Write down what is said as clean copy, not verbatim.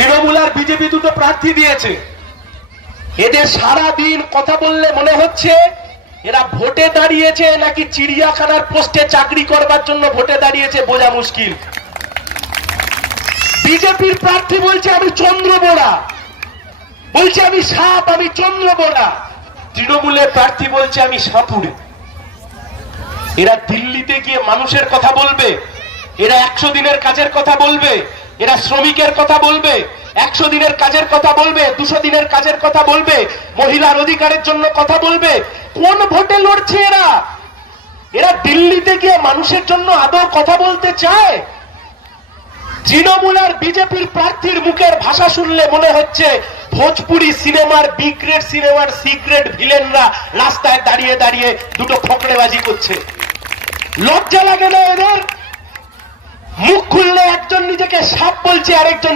তৃণমূল আর BJP দুটো প্রার্থী দিয়েছে। এদের সারা দিন কথা বললে মনে হচ্ছে এরা ভোটে দাঁড়িয়েছে নাকি চিড়িয়াখানার পোস্টে চাকরি করবার জন্য ভোটে দাঁড়িয়েছে বোঝা মুশকিল। বিজেপির প্রার্থী বলছে আমি চন্দ্র বোরা, বলছে আমি সাপ, আমি চন্দ্র বোরা। তৃণমূলের প্রার্থী বলছে আমি সাপুড়ে। এরা দিল্লিতে গিয়ে মানুষের কথা বলবে, এরা 100 দিনের কাজের কথা বলবে, এরা শ্রমিকের কথা বলবে, 100 দিনের কাজের কথা বলবে, 200 দিনের কাজের কথা বলবে, মহিলার অধিকারের জন্য কথা বলবে। কোন ভোটে লড়ছে এরা? এরা দিল্লিতে গিয়ে মানুষের জন্য আদৌ কথা বলতে চায়? তৃণমূল আর বিজেপির প্রার্থীর মুখের ভাষা শুনলে মনে হচ্ছে ভোজপুরি সিনেমার বি গ্রেড সিনেমার সি গ্রেড ভিলেনরা রাস্তায় দাঁড়িয়ে দাঁড়িয়ে দুটো ফকড়েবাজি করছে। লজ্জা লাগে না এদের? মুখ খুললে একজন নিজেকে সাপ বলছে, আরেকজন